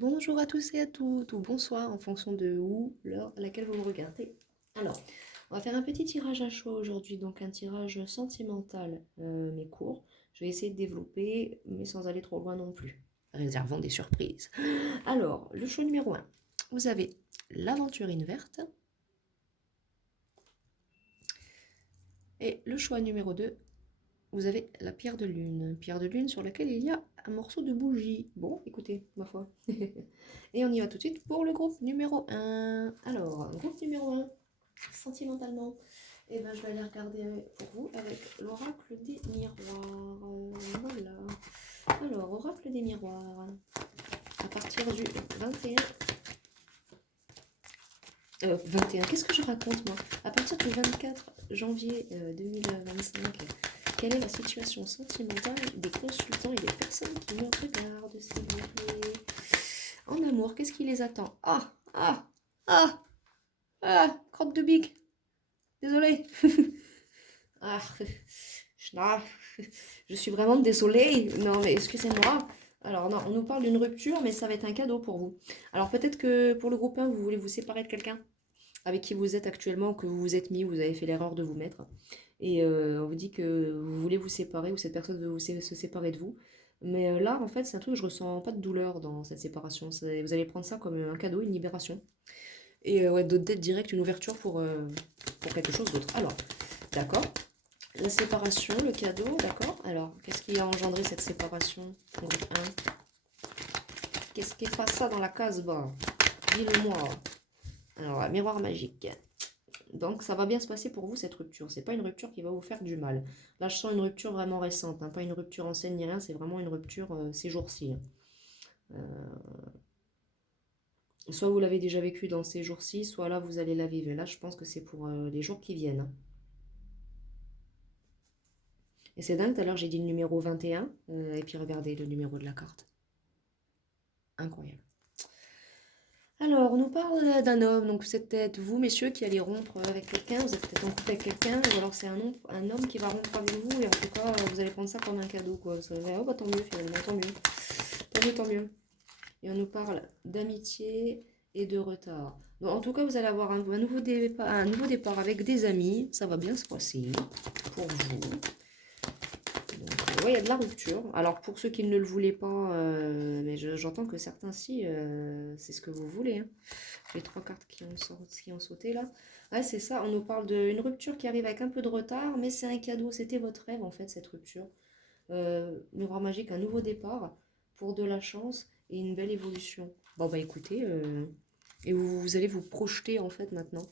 Bonjour à tous et à toutes, ou bonsoir en fonction de où, l'heure à laquelle vous me regardez. Alors, on va faire un petit tirage à chaud aujourd'hui, donc un tirage sentimental, mais court. Je vais essayer de développer, mais sans aller trop loin non plus. Réservons des surprises. Alors, le choix numéro 1, vous avez l'aventurine verte. Et le choix numéro 2, vous avez la pierre de lune. Pierre de lune sur laquelle il y a un morceau de bougie. Bon, écoutez, ma foi. Et on y va tout de suite pour le groupe numéro 1. Alors, groupe numéro 1, sentimentalement. Et ben, je vais aller regarder pour vous avec l'oracle des miroirs. Voilà. Alors, oracle des miroirs. À partir du 21. 21, qu'est-ce que je raconte moi? À partir du 24 janvier 2025, quelle est la situation sentimentale des consultants et des personnes qui me regardent, s'il vous plaît? En amour, qu'est-ce qui les attend? Ah, crotte de bique. Désolée. Ah, ah, je suis vraiment désolée. Non, mais excusez-moi. Alors, non, on nous parle d'une rupture, mais ça va être un cadeau pour vous. Alors, peut-être que pour le groupe 1, vous voulez vous séparer de quelqu'un avec qui vous êtes actuellement, que vous vous êtes mis, vous avez fait l'erreur de vous mettre. Et on vous dit que vous voulez vous séparer, ou cette personne veut se séparer de vous. Mais là, en fait, c'est un truc, je ressens pas de douleur dans cette séparation. Vous allez prendre ça comme un cadeau, une libération. Et ouais, d'être direct, une ouverture pour quelque chose d'autre. Alors, d'accord. La séparation, le cadeau, d'accord. Alors, qu'est-ce qui a engendré cette séparation? Groupe 1. Qu'est-ce qui passe ça dans la case bas? Dis-le-moi. Alors, miroir magique. Donc, ça va bien se passer pour vous, cette rupture. C'est pas une rupture qui va vous faire du mal. Là, je sens une rupture vraiment récente, hein, pas une rupture ancienne ni rien, c'est vraiment une rupture ces jours-ci. Soit vous l'avez déjà vécu dans ces jours-ci, soit là, vous allez la vivre. Et là, je pense que c'est pour les jours qui viennent, hein. Et c'est dingue, tout à l'heure, j'ai dit le numéro 21, et puis regardez le numéro de la carte. Incroyable. Alors, on nous parle d'un homme, donc c'est peut-être vous, messieurs, qui allez rompre avec quelqu'un, vous êtes peut-être en couple avec quelqu'un, ou alors c'est un homme qui va rompre avec vous, et en tout cas, vous allez prendre ça comme un cadeau, quoi. Ça va, oh, bah, tant mieux, finalement, tant mieux. Tant mieux, tant mieux. Et on nous parle d'amitié et de retard. Donc, en tout cas, vous allez avoir un nouveau départ avec des amis, ça va bien se passer pour vous. Ouais, il y a de la rupture. Alors, pour ceux qui ne le voulaient pas, mais j'entends que certains, si, c'est ce que vous voulez, hein. Les trois cartes qui ont sauté là. Ouais, c'est ça. On nous parle d'une rupture qui arrive avec un peu de retard, mais c'est un cadeau. C'était votre rêve, en fait, cette rupture. Miroir magique, un nouveau départ pour de la chance et une belle évolution. Bon, bah écoutez, et vous allez vous projeter, en fait, maintenant.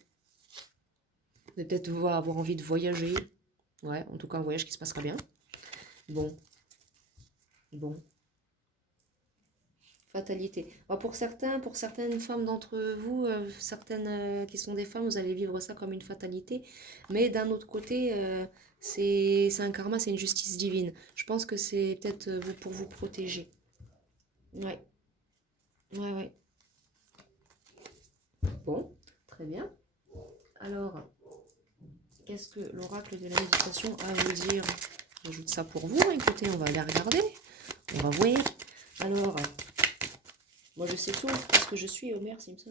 Vous allez peut-être avoir envie de voyager. Ouais, en tout cas, un voyage qui se passera bien. Bon. Bon. Fatalité. Bon, pour certains, pour certaines femmes d'entre vous, certaines qui sont des femmes, vous allez vivre ça comme une fatalité. Mais d'un autre côté, c'est un karma, c'est une justice divine. Je pense que c'est peut-être pour vous protéger. Ouais, ouais, ouais. Bon, très bien. Alors, qu'est-ce que l'oracle de la méditation a à vous dire? J'ajoute ça pour vous. Écoutez, on va aller regarder. On va voir. Alors, moi, je sais tout parce que je suis Homer Simpson.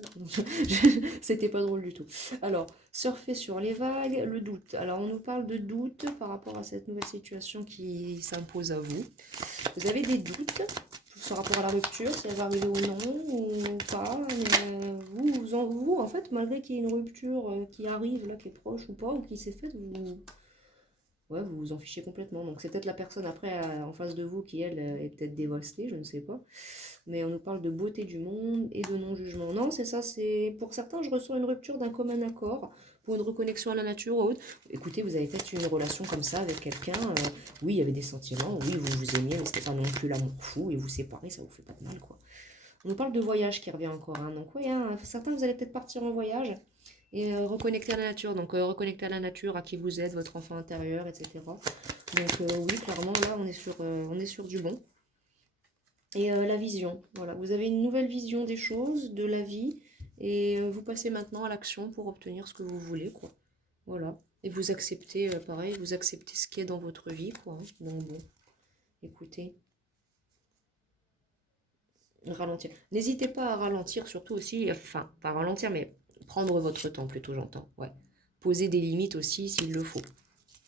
C'était pas drôle du tout. Alors, surfer sur les vagues, le doute. Alors, on nous parle de doute par rapport à cette nouvelle situation qui s'impose à vous. Vous avez des doutes sur rapport à la rupture, si elle va arriver ou non, ou pas. Mais vous, en fait, malgré qu'il y ait une rupture qui arrive, là, qui est proche ou pas, ou qui s'est faite, ouais, vous vous en fichez complètement. Donc, c'est peut-être la personne après en face de vous qui, elle, est peut-être dévastée, je ne sais pas. Mais on nous parle de beauté du monde et de non-jugement. Non, c'est ça, c'est pour certains, je ressens une rupture d'un commun accord pour une reconnexion à la nature ou autre. Écoutez, vous avez peut-être une relation comme ça avec quelqu'un. Oui, il y avait des sentiments, oui, vous vous aimiez, mais c'était pas non plus l'amour fou et vous séparer, ça vous fait pas de mal, quoi. On nous parle de voyage qui revient encore, hein. Donc, oui, hein, certains, vous allez peut-être partir en voyage et reconnecter à la nature. Donc, reconnecter à la nature, à qui vous êtes, votre enfant intérieur, etc. Donc, oui, clairement, là, on est sur du bon. Et la vision, voilà. Vous avez une nouvelle vision des choses, de la vie, et vous passez maintenant à l'action pour obtenir ce que vous voulez, quoi. Voilà. Et vous acceptez, pareil, vous acceptez ce qui est dans votre vie, quoi, hein. Donc bon, écoutez. ralentir. N'hésitez pas à ralentir, surtout aussi, enfin, pas ralentir, mais prendre votre temps plutôt, j'entends. Ouais. Poser des limites aussi s'il le faut.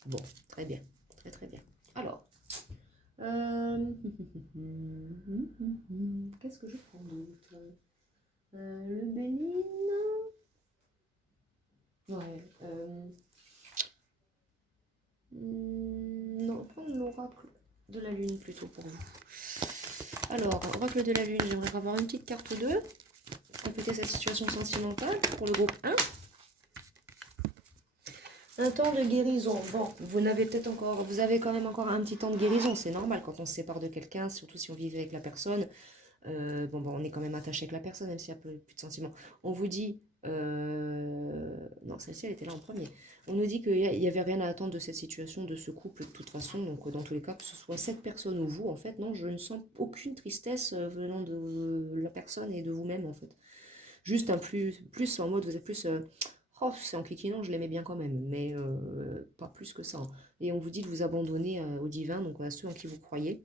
Bon, très bien. Très très bien. Alors, qu'est-ce que je prends d'autre? Le Béline. Ouais. Non, prendre l'oracle de la lune plutôt pour vous. Alors, oracle de la lune, j'aimerais avoir une petite carte ou deux. Répéter cette situation sentimentale pour le groupe 1. Un temps de guérison. Bon, vous n'avez peut-être encore, vous avez quand même encore un petit temps de guérison. C'est normal quand on se sépare de quelqu'un, surtout si on vit avec la personne. Bon, on est quand même attaché avec la personne, même s'il n'y a plus de sentiments. On vous dit, non, celle-ci, elle était là en premier. On nous dit qu'il n'y avait rien à attendre de cette situation, de ce couple, de toute façon. Donc, dans tous les cas, que ce soit cette personne ou vous, en fait, non, je ne sens aucune tristesse venant de la personne et de vous-même, en fait. Juste un plus en mode, vous êtes plus, oh, c'est en kikinant, je l'aimais bien quand même, mais pas plus que ça, hein. Et on vous dit de vous abandonner au divin, donc à ceux en qui vous croyez.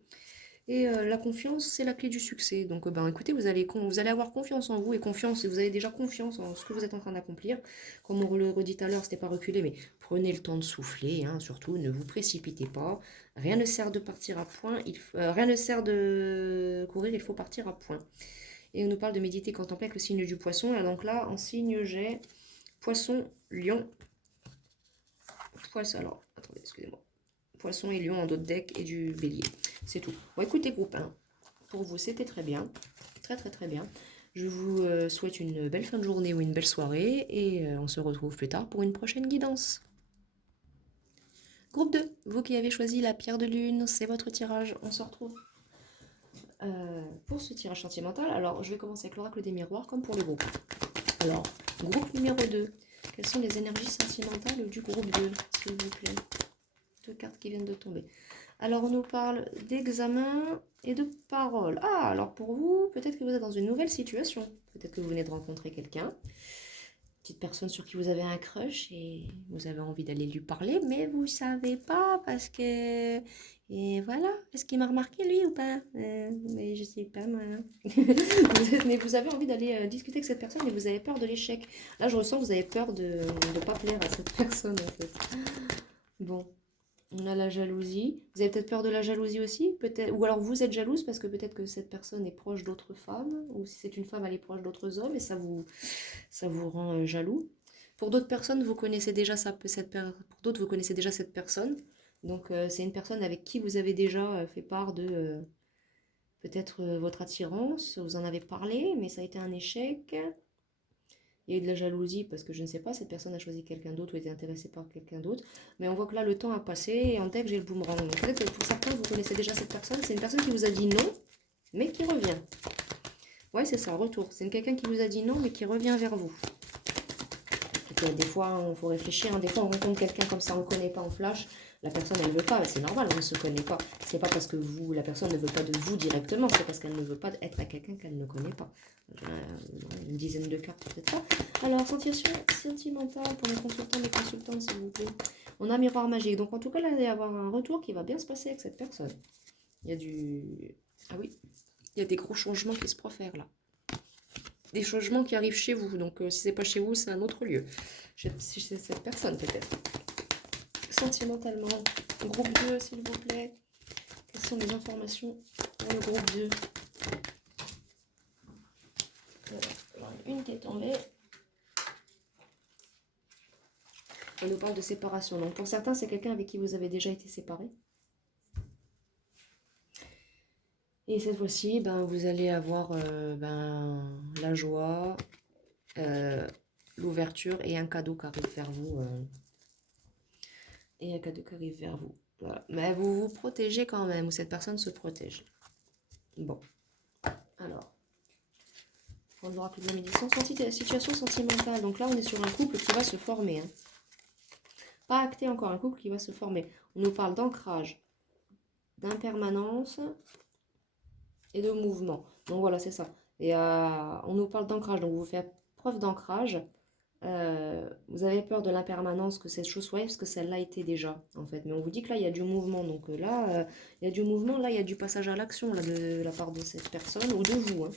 Et la confiance, c'est la clé du succès. Donc, ben, écoutez, vous allez avoir confiance en vous et confiance, et vous avez déjà confiance en ce que vous êtes en train d'accomplir. Comme on le redit tout à l'heure, c'était pas reculer, mais prenez le temps de souffler, hein, surtout, ne vous précipitez pas. Rien ne sert de partir à point, rien ne sert de courir, il faut partir à point. Et on nous parle de méditer, contempler avec le signe du poisson. Et donc là, en signe, j'ai poisson, lion, poisson. Alors, attendez, excusez-moi. Poisson et lion en dos de deck et du bélier. C'est tout. Bon, écoutez, groupe 1. Pour vous, c'était très bien. Très, très, très bien. Je vous souhaite une belle fin de journée ou une belle soirée. Et on se retrouve plus tard pour une prochaine guidance. Groupe 2. Vous qui avez choisi la pierre de lune, c'est votre tirage. On se retrouve pour ce tirage sentimental. Alors, je vais commencer avec l'oracle des miroirs comme pour le groupe. Alors, groupe numéro 2. Quelles sont les énergies sentimentales du groupe 2, s'il vous plaît? Deux cartes qui viennent de tomber. Alors, on nous parle d'examen et de parole. Ah, alors pour vous, peut-être que vous êtes dans une nouvelle situation. Peut-être que vous venez de rencontrer quelqu'un. Petite personne sur qui vous avez un crush et vous avez envie d'aller lui parler, mais vous savez pas parce que... Et voilà, est-ce qu'il m'a remarqué lui ou pas mais je sais pas moi. Mais vous avez envie d'aller discuter avec cette personne, mais vous avez peur de l'échec. Là, je ressens que vous avez peur de ne pas plaire à cette personne en fait. Bon. On a la jalousie. Vous avez peut-être peur de la jalousie aussi, peut-être, ou alors vous êtes jalouse parce que peut-être que cette personne est proche d'autres femmes, ou si c'est une femme, elle est proche d'autres hommes et ça vous rend jaloux. Pour d'autres personnes, vous connaissez déjà pour d'autres, vous connaissez déjà cette personne. Donc c'est une personne avec qui vous avez déjà fait part de peut-être votre attirance. Vous en avez parlé, mais ça a été un échec. Il y a eu de la jalousie parce que je ne sais pas, cette personne a choisi quelqu'un d'autre ou était intéressée par quelqu'un d'autre. Mais on voit que là, le temps a passé et en deck, j'ai le boomerang. Donc peut-être que pour certains, vous connaissez déjà cette personne. C'est une personne qui vous a dit non, mais qui revient. Ouais, c'est ça, retour. C'est quelqu'un qui vous a dit non, mais qui revient vers vous. Des fois, il faut réfléchir. Hein. Des fois, on rencontre quelqu'un comme ça, on ne connaît pas en flash. La personne, elle ne veut pas. C'est normal, on ne se connaît pas. C'est pas parce que la personne ne veut pas de vous directement. C'est parce qu'elle ne veut pas être à quelqu'un qu'elle ne connaît pas. Une dizaine de cartes, peut-être ça. Alors, sentation sentimentale pour les consultants et consultantes, s'il vous plaît. On a miroir magique. Donc, en tout cas, là, il va y avoir un retour qui va bien se passer avec cette personne. Il y a du... Ah oui, il y a des gros changements qui se profèrent, là. Des changements qui arrivent chez vous. Donc, si c'est pas chez vous, c'est un autre lieu. Si c'est cette personne, peut-être. Sentimentalement. Groupe 2, s'il vous plaît. Quelles sont les informations pour le groupe 2? Une qui est tombée. On nous parle de séparation. Donc pour certains, c'est quelqu'un avec qui vous avez déjà été séparé. Et cette fois-ci, vous allez avoir la joie, l'ouverture et un cadeau qui arrive vers vous. Voilà. Mais vous vous protégez quand même, ou cette personne se protège. Bon. Alors. On l'oracle de la méditation. Situation sentimentale. Donc là, on est sur un couple qui va se former. Hein. Pas acté encore, un couple qui va se former. On nous parle d'ancrage, d'impermanence et de mouvement. Donc voilà, c'est ça. Et on nous parle d'ancrage. Donc vous faites preuve d'ancrage. Vous avez peur de l'impermanence que cette chose soit, parce que celle-là était déjà, en fait. Mais on vous dit que là, il y a du mouvement. Donc là, il y a du mouvement, là, il y a du passage à l'action, là, de la part de cette personne, ou de vous, hein.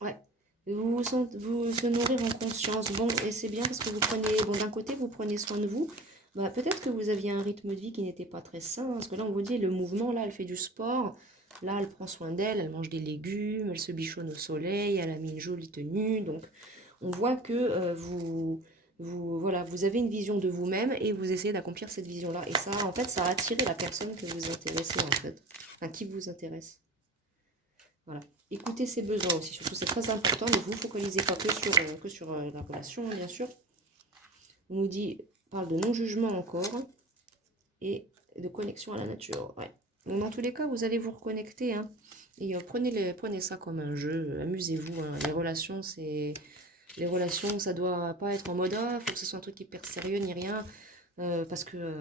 Ouais. Vous se nourrir en conscience. Bon, et c'est bien parce que vous prenez, bon, d'un côté, vous prenez soin de vous. Bah, peut-être que vous aviez un rythme de vie qui n'était pas très sain, hein, parce que là, on vous dit, le mouvement, là, elle fait du sport. Là, elle prend soin d'elle, elle mange des légumes, elle se bichonne au soleil, elle a mis une jolie tenue. Donc, on voit que voilà, vous avez une vision de vous-même et vous essayez d'accomplir cette vision-là. Et ça, en fait, ça a attiré la personne que vous intéressez, en fait. Enfin, qui vous intéresse. Voilà. Écoutez ses besoins aussi, surtout c'est très important. Ne vous focalisez pas que sur la relation, hein, bien sûr. On nous dit, parle de non-jugement encore et de connexion à la nature. Ouais. Donc, dans tous les cas, vous allez vous reconnecter, hein, et prenez ça comme un jeu, amusez-vous, hein. Les relations, ça doit pas être en mode ah, faut que ce soit un truc hyper sérieux ni rien. Parce que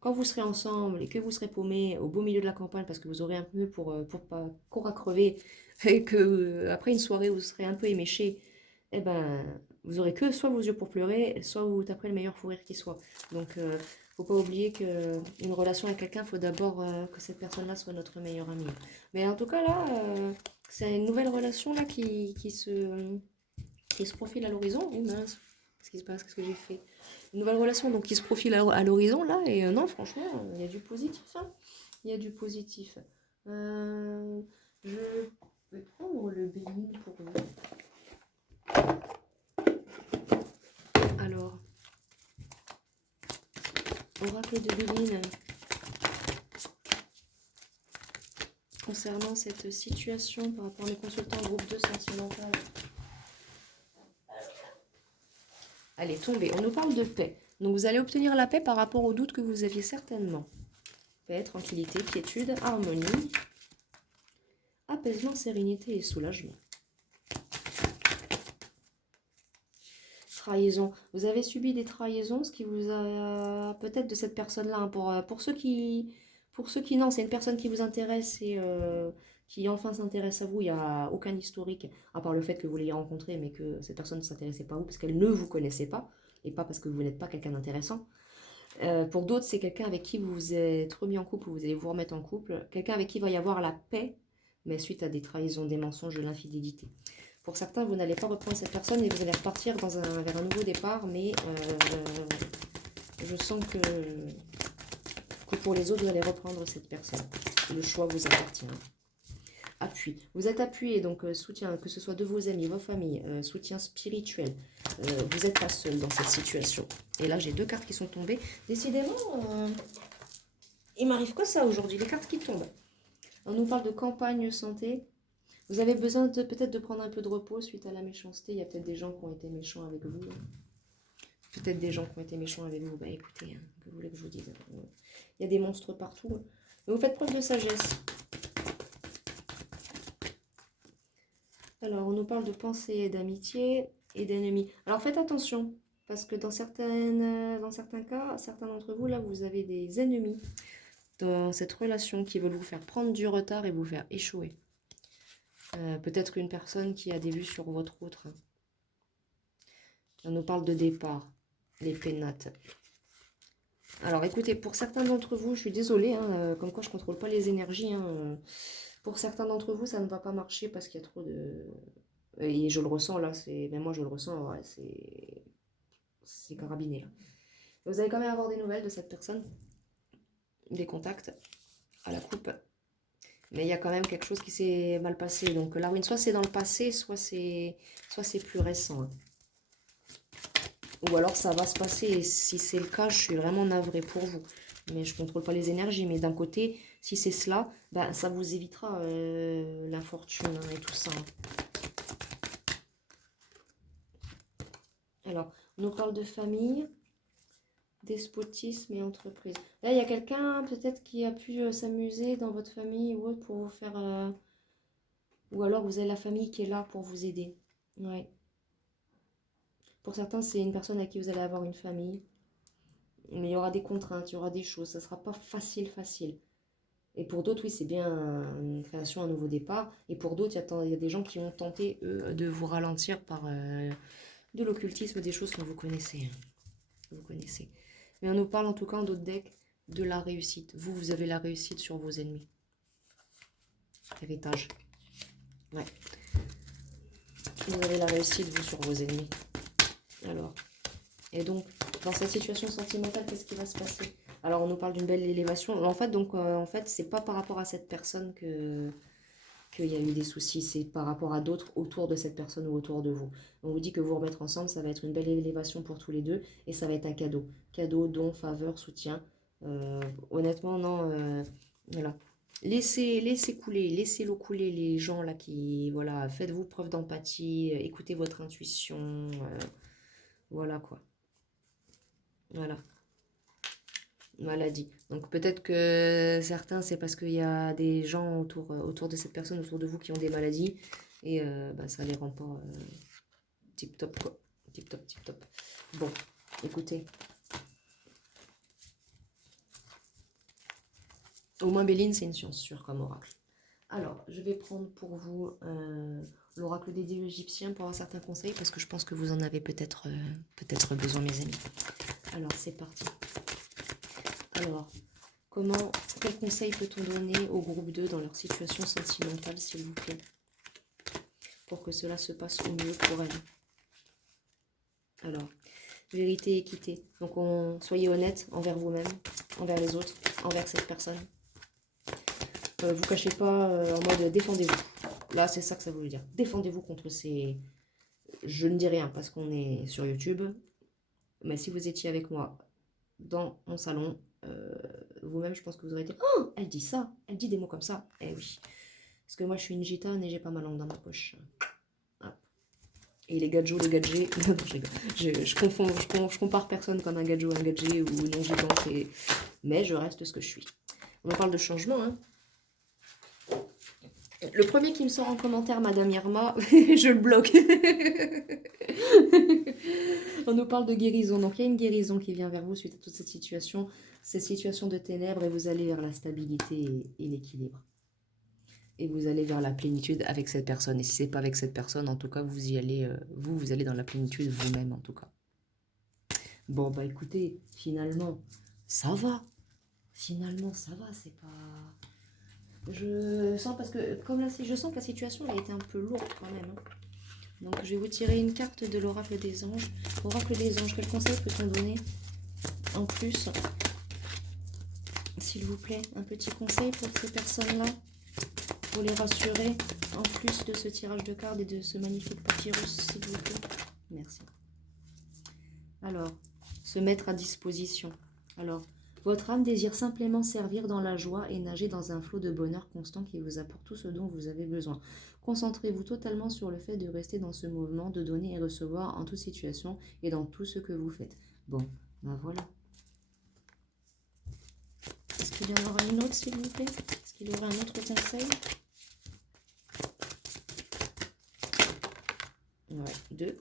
quand vous serez ensemble et que vous serez paumé au beau milieu de la campagne parce que vous aurez un peu pour pas court à crever et que après une soirée vous serez un peu éméché, eh ben vous aurez que soit vos yeux pour pleurer, soit vous taperez le meilleur fou rire qui soit. Donc faut pas oublier que une relation avec quelqu'un, faut d'abord que cette personne-là soit notre meilleure amie. Mais en tout cas là, c'est une nouvelle relation là qui se profile à l'horizon. Oh mince, qu'est-ce qui se passe? Qu'est-ce que j'ai fait? Une nouvelle relation donc qui se profile à l'horizon là. Et non, franchement, il y a du positif, hein. Il y a du positif. Je vais prendre le béni pour vous. Alors, oracle de Béline, concernant cette situation par rapport à mes consultants groupe 2 sentimental. Allez, tombez. On nous parle de paix. Donc vous allez obtenir la paix par rapport aux doutes que vous aviez certainement. Paix, tranquillité, quiétude, harmonie, apaisement, sérénité et soulagement. Trahison. Vous avez subi des trahisons, ce qui vous a peut-être de cette personne-là. Hein, pour ceux qui non, c'est une personne qui vous intéresse et qui enfin s'intéresse à vous. Il n'y a aucun historique, à part le fait que vous l'ayez rencontré, mais que cette personne ne s'intéressait pas à vous parce qu'elle ne vous connaissait pas et pas parce que vous n'êtes pas quelqu'un d'intéressant. Pour d'autres, c'est quelqu'un avec qui vous vous êtes remis en couple ou vous allez vous remettre en couple. Quelqu'un avec qui il va y avoir la paix, mais suite à des trahisons, des mensonges, de l'infidélité. Pour certains, vous n'allez pas reprendre cette personne et vous allez repartir vers un nouveau départ, mais je sens que pour les autres, vous allez reprendre cette personne. Le choix vous appartient. Appui. Vous êtes appuyé, donc soutien, que ce soit de vos amis, vos familles, soutien spirituel. Vous n'êtes pas seul dans cette situation. Et là, j'ai 2 cartes qui sont tombées. Décidément, il m'arrive que ça aujourd'hui, les cartes qui tombent. On nous parle de campagne santé. Vous avez besoin peut-être de prendre un peu de repos suite à la méchanceté. Il y a peut-être des gens qui ont été méchants avec vous. Peut-être des gens qui ont été méchants avec vous. Bah écoutez, hein, que vous voulez que je vous dise. Il y a des monstres partout. Mais vous faites preuve de sagesse. Alors, on nous parle de pensée et d'amitié et d'ennemis. Alors, faites attention, parce que dans certains cas, certains d'entre vous, là, vous avez des ennemis dans cette relation qui veulent vous faire prendre du retard et vous faire échouer. Peut-être une personne qui a des vues sur votre autre. On nous parle de départ, les pénates. Alors, écoutez, pour certains d'entre vous, je suis désolée, hein, comme quoi je ne contrôle pas les énergies, hein, pour certains d'entre vous, ça ne va pas marcher parce qu'il y a trop de... Et je le ressens là, même moi je le ressens, ouais, c'est carabiné. Là. Vous allez quand même avoir des nouvelles de cette personne, des contacts à la coupe. Mais il y a quand même quelque chose qui s'est mal passé. Donc la ruine, soit c'est dans le passé, soit c'est plus récent. Hein. Ou alors ça va se passer. Et si c'est le cas, je suis vraiment navrée pour vous. Mais je ne contrôle pas les énergies. Mais d'un côté, si c'est cela, ben, ça vous évitera l'infortune hein, et tout ça. Hein. Alors, on nous parle de famille, despotisme et entreprise. Là, il y a quelqu'un peut-être qui a pu s'amuser dans votre famille ou autre pour vous faire... Ou alors vous avez la famille qui est là pour vous aider. Ouais. Pour certains, c'est une personne à qui vous allez avoir une famille. Mais il y aura des contraintes, il y aura des choses. Ça ne sera pas facile. Et pour d'autres, oui, c'est bien une création, un nouveau départ. Et pour d'autres, il y a des gens qui ont tenté, eux, de vous ralentir par de l'occultisme, des choses que vous connaissez. Vous connaissez. Mais on nous parle en tout cas en d'autres decks de la réussite. Vous, vous avez la réussite sur vos ennemis. Héritage. Ouais. Vous avez la réussite, vous, sur vos ennemis. Alors. Et donc, dans cette situation sentimentale, qu'est-ce qui va se passer? Alors, on nous parle d'une belle élévation. En fait, c'est pas par rapport à cette personne qu'il y a eu des soucis. C'est par rapport à d'autres autour de cette personne ou autour de vous. On vous dit que vous remettre ensemble, ça va être une belle élévation pour tous les deux. Et ça va être un cadeau. Cadeau, don, faveur, soutien. Honnêtement, non. Voilà. Laissez couler, laissez l'eau couler les gens là qui... Voilà, faites-vous preuve d'empathie, écoutez votre intuition. Voilà quoi. Voilà. Maladie. Donc peut-être que certains, c'est parce qu'il y a des gens autour de cette personne, autour de vous qui ont des maladies. Et ça les rend pas tip top quoi. Tip top, tip top. Bon, écoutez. Au moins Béline, c'est une science sûre comme oracle. Alors, je vais prendre pour vous l'oracle des dieux égyptiens pour un certain conseil, parce que je pense que vous en avez peut-être besoin, mes amis. Alors, c'est parti. Alors, quel conseil peut-on donner au groupe 2 dans leur situation sentimentale, s'il vous plaît, pour que cela se passe au mieux pour elle? Alors, vérité, équité. Donc, soyez honnête envers vous-même, envers les autres, envers cette personne. Vous cachez pas en mode défendez-vous. Là, c'est ça que ça veut dire. Défendez-vous contre ces... Je ne dis rien parce qu'on est sur YouTube. Mais si vous étiez avec moi dans mon salon, vous-même, je pense que vous aurez été... Oh, elle dit ça. Elle dit des mots comme ça. Eh oui. Parce que moi, je suis une gitane et j'ai pas ma langue dans ma poche. Hop. Et les gadgets, je compare personne comme un gadget ou un gadget ou non gitan. Mais je reste ce que je suis. On en parle de changement, hein. Le premier qui me sort en commentaire, Madame Irma, je le bloque. On nous parle de guérison. Donc, il y a une guérison qui vient vers vous suite à toute cette situation de ténèbres, et vous allez vers la stabilité et l'équilibre. Et vous allez vers la plénitude avec cette personne. Et si ce n'est pas avec cette personne, en tout cas, vous y allez, vous allez dans la plénitude vous-même, en tout cas. Bon, bah écoutez, finalement, ça va. Finalement, ça va, c'est pas... Je sens parce que comme là, je sens que la situation elle a été un peu lourde quand même. Hein. Donc je vais vous tirer une carte de l'oracle des anges. Oracle des anges, quel conseil peut-on donner en plus? S'il vous plaît, un petit conseil pour ces personnes-là, pour les rassurer, en plus de ce tirage de cartes et de ce magnifique papyrus, s'il vous plaît. Merci. Alors, se mettre à disposition. Alors, votre âme désire simplement servir dans la joie et nager dans un flot de bonheur constant qui vous apporte tout ce dont vous avez besoin. Concentrez-vous totalement sur le fait de rester dans ce mouvement, de donner et recevoir en toute situation et dans tout ce que vous faites. Bon, ben voilà. Est-ce qu'il y en aura une autre, s'il vous plaît? Est-ce qu'il y aura un autre conseil? Ouais, 2.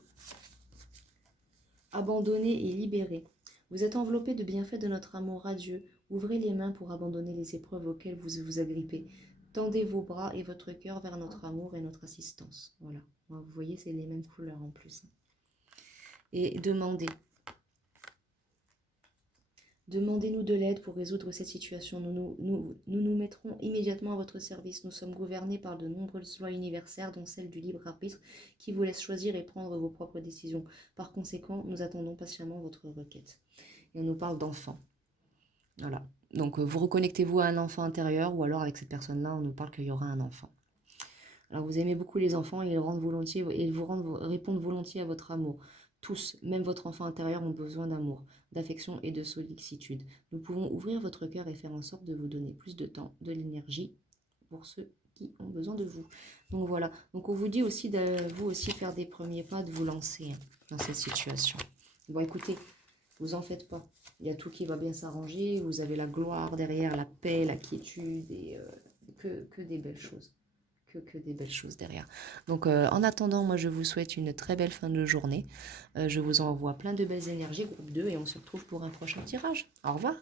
Abandonner et libérer. Vous êtes enveloppé de bienfaits de notre amour radieux. Ouvrez les mains pour abandonner les épreuves auxquelles vous vous agrippez. Tendez vos bras et votre cœur vers notre amour et notre assistance. Voilà. Vous voyez, c'est les mêmes couleurs en plus. Et demandez. Demandez-nous de l'aide pour résoudre cette situation. Nous mettrons immédiatement à votre service. Nous sommes gouvernés par de nombreuses lois universelles, dont celle du libre arbitre, qui vous laisse choisir et prendre vos propres décisions. Par conséquent, nous attendons patiemment votre requête. Et on nous parle d'enfant. Voilà. Donc, vous reconnectez-vous à un enfant intérieur, ou alors avec cette personne-là, on nous parle qu'il y aura un enfant. Alors, vous aimez beaucoup les enfants et ils vous répondent volontiers à votre amour. Tous, même votre enfant intérieur, ont besoin d'amour, d'affection et de sollicitude. Nous pouvons ouvrir votre cœur et faire en sorte de vous donner plus de temps, de l'énergie pour ceux qui ont besoin de vous. Donc voilà. Donc on vous dit aussi de vous aussi faire des premiers pas, de vous lancer dans cette situation. Bon, écoutez, vous en faites pas. Il y a tout qui va bien s'arranger. Vous avez la gloire derrière, la paix, la quiétude et que des belles choses. Que des belles choses derrière. Donc en attendant, moi je vous souhaite une très belle fin de journée. Je vous envoie plein de belles énergies, groupe 2, et on se retrouve pour un prochain tirage. Au revoir.